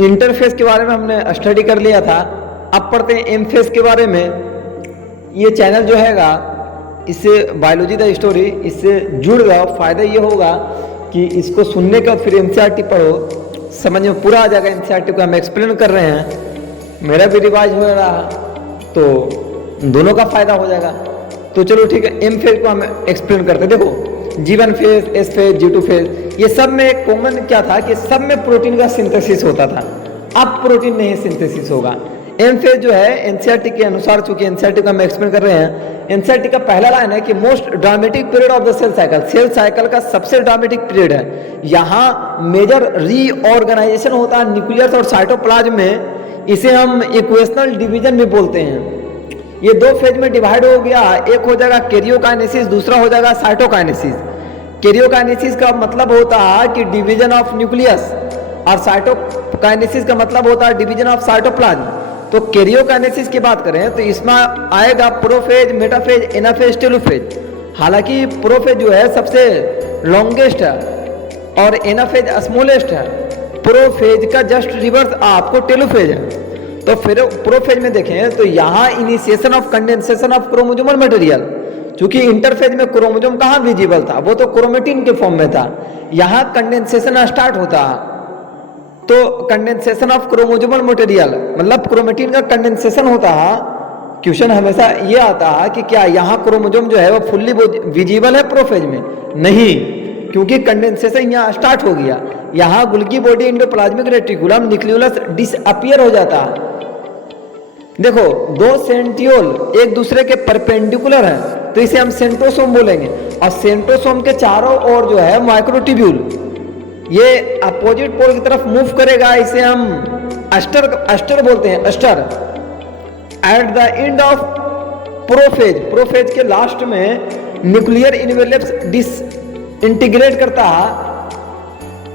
Interface के बारे में हमने स्टडी कर लिया था। अब पढ़ते हैं एम फेस के बारे में। ये चैनल जो हैगा, इससे बायोलॉजी द स्टोरी इससे जुड़ जाओ। फ़ायदा ये होगा कि इसको सुनने के बाद फिर एनसीईआरटी पढ़ो, समझ में पूरा आ जाएगा। एनसीईआरटी को हम एक्सप्लेन कर रहे हैं, मेरा भी रिवाइज हो रहा, तो दोनों का फ़ायदा हो जाएगा। तो चलो ठीक है, एम फेज को हम एक्सप्लेन करते हैं। देखो, G1 phase, S phase, G2 phase, ये सब में कॉमन क्या था कि सब में प्रोटीन का सिंथेसिस होता था। अब प्रोटीन नहीं सिंथेसिस होगा। एम फेज जो है एनसीईआरटी के अनुसार, चूंकि एनसीईआरटी का हम एक्सप्लेन कर रहे हैं, एनसीईआरटी का पहला लाइन है कि most dramatic period of the cell cycle, cell cycle का सबसे ड्रामेटिक पीरियड है। यहाँ मेजर रीऑर्गेनाइजेशन होता है न्यूक्लियस और साइटोप्लाज्म में। इसे हम इक्वेशनल डिवीजन भी बोलते हैं। ये दो फेज में डिवाइड हो गया, एक हो जाएगा कैरियोकाइनेसिस, दूसरा हो जाएगा साइटोकाइनेसिस। कैरियोकाइनेसिस का मतलब होता है कि डिवीजन ऑफ न्यूक्लियस, और साइटोकाइनेसिस का मतलब होता है डिवीजन ऑफ साइटोप्लाज्म। तो कैरियोकाइनेसिस की बात करें तो इसमें आएगा प्रोफेज, मेटाफेज, एनाफेज, टेलोफेज। हालांकि प्रोफेज जो है सबसे लॉन्गेस्ट है और एनाफेज स्मॉलेस्ट है। प्रोफेज का जस्ट रिवर्स आपको टेलोफेज है। तो फिर प्रोफेज में देखें तो यहाँ initiation of condensation of chromosomal material, क्योंकि इंटरफेज में क्रोमोसोम कहाँ विजिबल था, वो तो क्रोमेटिन के फॉर्म में था। यहाँ कंडेंसेशन स्टार्ट होता है, तो कंडेंसेशन ऑफ क्रोमोसोमल मटेरियल मतलब क्रोमेटिन का कंडेंसेशन होता है। क्वेश्चन हमेशा ये आता है कि क्या यहाँ क्रोमोसोम जो है वो फुल्ली विजिबल है प्रोफेज में? नहीं, क्योंकि कंडेंसेशन यहाँ स्टार्ट हो गया। यहाँ Golgi body, endoplasmic reticulum, nucleolus disappear हो जाता है। देखो, दो सेंट्रियोल एक दूसरे के परपेंडिकुलर हैं, तो इसे हम सेंट्रोसोम बोलेंगे। और सेंट्रोसोम के चारों ओर जो है माइक्रोट्यूब्यूल, ये अपोजिट पोल की तरफ मूव करेगा, इसे हम अस्टर बोलते हैं, aster. At the end of prophase के लास्ट में न्यूक्लियर इनवेलप्स डिसइंटीग्रेट करता है।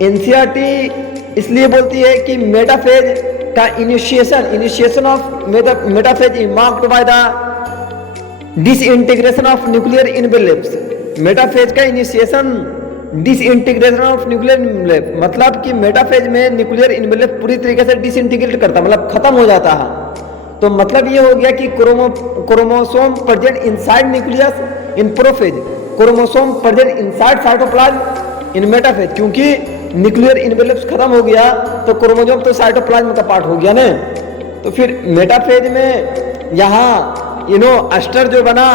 एनसीईआरटी इसलिए बोलती है कि मेटाफेज का initiation of metaphase is marked by the disintegration of nuclear envelopes. Metaphase का initiation disintegration of nuclear envelope, मतलब कि मेटाफेज में न्यूक्लियर इनवेलप पूरी तरीके से डिसइंटीग्रेट करता, मतलब खत्म हो जाता है। तो मतलब ये हो गया कि chromosome present inside nucleus in prophase, chromosome present inside cytoplasm in metaphase. क्योंकि न्यूक्लियर इनवेलप्स खत्म हो गया तो क्रोमोसोम तो साइटोप्लाज्म का पार्ट हो गया ना। तो फिर मेटाफेज में यहाँ अस्टर जो बना,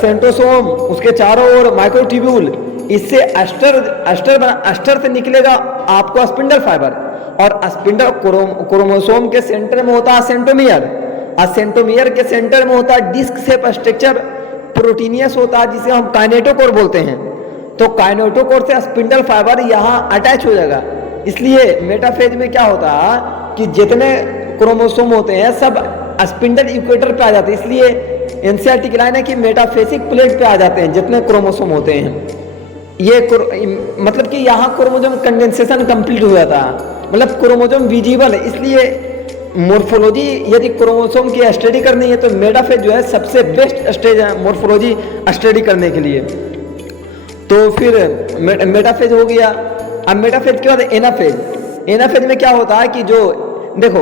सेंट्रोसोम, उसके चारों ओर माइक्रोट्यूब्यूल, इससे अस्टर से निकलेगा आपको स्पिंडल फाइबर, और स्पिंडल क्रोमोसोम के सेंटर में होता है सेंट्रोमियर, और सेंट्रोमियर के सेंटर में होता है डिस्क शेप स्ट्रक्चर प्रोटीनियस होता है, जिसे हम काइनेटोकोर बोलते हैं। तो काइनेटोकोर से स्पिंडल फाइबर यहाँ अटैच हो जाएगा। इसलिए मेटाफेज में क्या होता है कि जितने क्रोमोसोम होते हैं सब स्पिंडल इक्वेटर पे आ जाते हैं। इसलिए एनसीईआरटी की लाइन है कि मेटाफेसिक प्लेट पे आ जाते हैं जितने क्रोमोसोम होते हैं। ये मतलब कि यहाँ क्रोमोसोम कंडेंसेशन कंप्लीट हो जाता है, मतलब क्रोमोसोम विजिबल है। इसलिए मोर्फोलॉजी यदि क्रोमोसोम की स्टडी करनी है तो मेटाफेज जो है सबसे बेस्ट स्टेज है मोर्फोलॉजी स्टडी करने के लिए। तो फिर मेटाफेज हो गया। अब मेटाफेज के बाद एनाफेज। एनाफेज में क्या होता है कि जो देखो,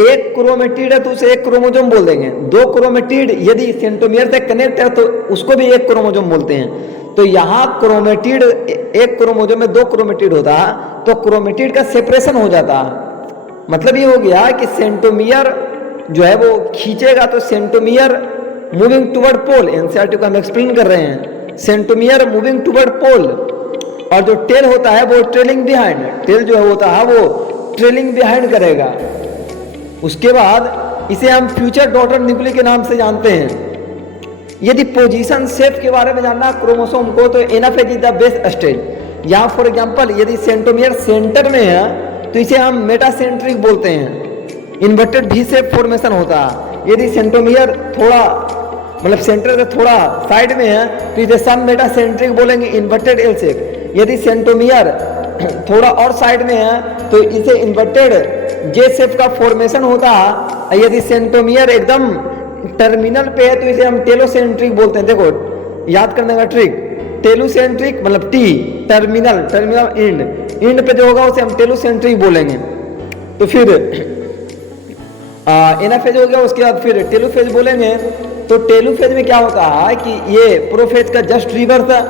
एक क्रोमेटिड है तो उसे एक क्रोमोसोम बोल देंगे। दो क्रोमेटिड यदि सेंट्रोमियर से कनेक्ट है तो उसको भी एक क्रोमोसोम बोलते हैं। तो यहाँ क्रोमेटिड, एक क्रोमोसोम में दो क्रोमेटिड होता है तो क्रोमेटिड का सेपरेशन हो जाता है। मतलब ये हो गया कि सेंट्रोमियर जो है वो खींचेगा तो सेंट्रोमियर मूविंग टुवर्ड पोल, एनसीईआरटी को हम एक्सप्लेन कर रहे हैं, सेंट्रोमियर मूविंग टुवर्ड पोल, और जो टेल होता है वो ट्रेलिंग बिहाइंड, टेल जो होता है वो ट्रेलिंग बिहाइंड करेगा। उसके बाद इसे हम फ्यूचर डॉटर न्यूक्ली के नाम से जानते हैं। यदि पोजीशन शेप के बारे में जानना क्रोमोसोम को तो anaphase is the best stage. यहाँ फॉर एग्जांपल यदि सेंट्रोमियर सेंटर में है तो इसे हम मेटासेंट्रिक बोलते हैं। इन्वर्टेड भी शेप फॉर्मेशन होता है। यदि सेंट्रोमियर थोड़ा मतलब सेंटर से थोड़ा साइड में है तो इसे सब मेटासेंट्रिक बोलेंगे, इन्वर्टेड एल शेप। यदि सेंट्रोमियर थोड़ा और साइड में है तो इसे इन्वर्टेड जे शेप का फॉर्मेशन होता है। यदि सेंट्रोमियर एकदम टर्मिनल पे है तो इसे हम टेलोसेंट्रिक बोलते हैं। देखो याद करने का ट्रिक, टेलोसेंट्रिक मतलब टी, टर्मिनल एंड पे जो होगा उसे हम टेलोसेंट्रिक बोलेंगे। तो फिर एनाफेज हो गया। उसके बाद फिर टेलोफेज बोलेंगे। तो टेलोफेज में क्या होता है कि ये प्रोफेज का जस्ट रिवर्स है।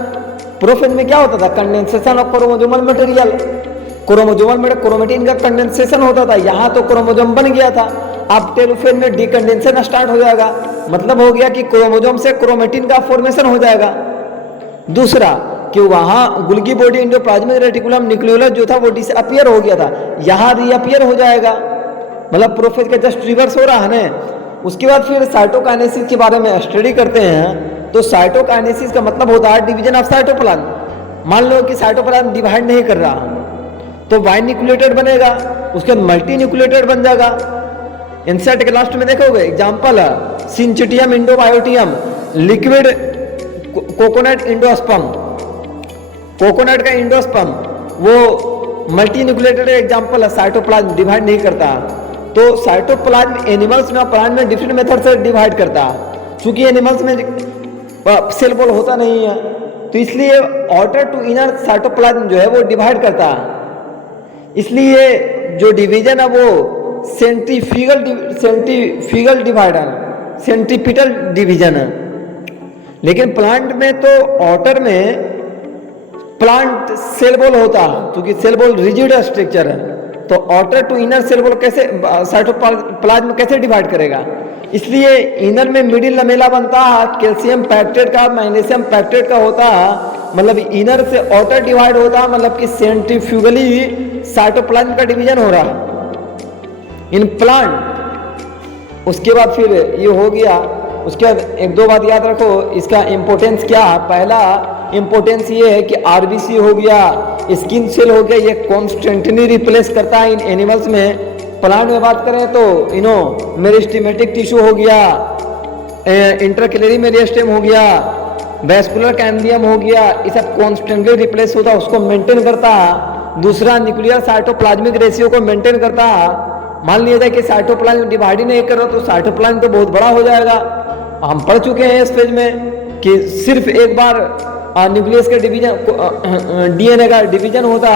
प्रोफेज में क्या होता था, condensation of chromosomal material, chromosomal में क्रोमेटिन का कंडेंसेशन होता था, यहाँ तो क्रोमोसोम बन गया था। अब टेलोफेज में डिकंडेंसेशन स्टार्ट हो जाएगा, मतलब हो गया कि क्रोमोसोम से क्रोमेटिन का फॉर्मेशन हो जाएगा। दूसरा कि वहाँ गुल्गी बॉडी एंडोप्लाज्मिक रेटिकुलम न्यूक्लियोलस जो था वो डिसअपियर हो गया था, यहाँ रीअपियर हो जाएगा, मतलब प्रोफेज का जस्ट रिवर्स हो रहा है ना। उसके बाद फिर साइटोकाइनेसिस के बारे में स्टडी करते हैं। तो साइटोकाइनेसिस का मतलब होता है डिवीजन ऑफ साइटोप्लाज्म। मान लो कि साइटोप्लाज्म डिवाइड नहीं कर रहा तो बाइन्यूक्लिएटेड बनेगा, उसके बाद मल्टी न्यूक्लिएटेड बन जाएगा। इंसेट के लास्ट में देखोगे एग्जांपल है सिंचिटियम इंडोबायोटियम, लिक्विड कोकोनट इंडोस्पर्म, कोकोनट का इंडोस्पर्म वो मल्टी न्यूक्लिएटेड एग्जांपल है, साइटोप्लाज्म डिवाइड नहीं करता। तो साइटोप्लाज्म एनिमल्स में प्लांट में डिफरेंट मेथड से डिवाइड करता है। चूंकि एनिमल्स में सेल वॉल होता नहीं है तो इसलिए आउटर टू इनर साइटोप्लाज्म जो है वो डिवाइड करता है। इसलिए जो डिवीजन है वो सेंट्रीफ्यूगल डिवाइडर, सेंट्रीपिटल डिवीजन है। लेकिन प्लांट में तो आउटर में प्लांट सेल वॉल होता है, क्योंकि सेल वॉल रिजिड स्ट्रक्चर है। तो outer to inner cell wall कैसे साइटोप्लाज्म कैसे डिवाइड करेगा, इसलिए इनर में मिडिल लमेला बनता है, कैल्शियम पैक्टेट का मैग्नीशियम पैक्टेट का होता है, मतलब इनर से आउटर डिवाइड होता है, मतलब कि सेंट्रीफ्यूगली साइटोप्लाज्म का डिवीजन हो रहा है इन प्लांट। उसके बाद फिर ये हो गया। उसके बाद एक दो बात याद रखो, इसका इंपॉर्टेंस क्या है। पहला इंपॉर्टेंस ये है कि आरबीसी हो गया, स्किन सेल हो गया, ये कॉन्स्टेंटली रिप्लेस करता है इन एनिमल्स में। प्लांट में बात करें तो मेरिस्टेमेटिक टिश्यू हो गया, इंटरकैलरी मेरिस्टेम हो गया, वैस्कुलर कैम्बियम हो गया, ये सब कॉन्स्टेंटली रिप्लेस होता है, उसको मेंटेन करता है। दूसरा न्यूक्लियर साइटोप्लाज्मिक रेशियो को मेंटेन करता है। मान लिया जाए कि साइटोप्लाज्म डिवाइड ही नहीं कर रहा तो साइटोप्लाज्म तो बहुत बड़ा हो जाएगा। हम पढ़ चुके हैं इस पेज में कि सिर्फ एक बार न्यूक्लियस के डिवीजन डीएनए का डिवीजन होता,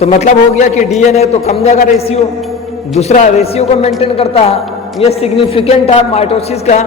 तो मतलब हो गया कि डीएनए तो कम जाएगा रेशियो, दूसरा रेशियो को मेंटेन करता है। ये सिग्निफिकेंट है माइटोसिस का।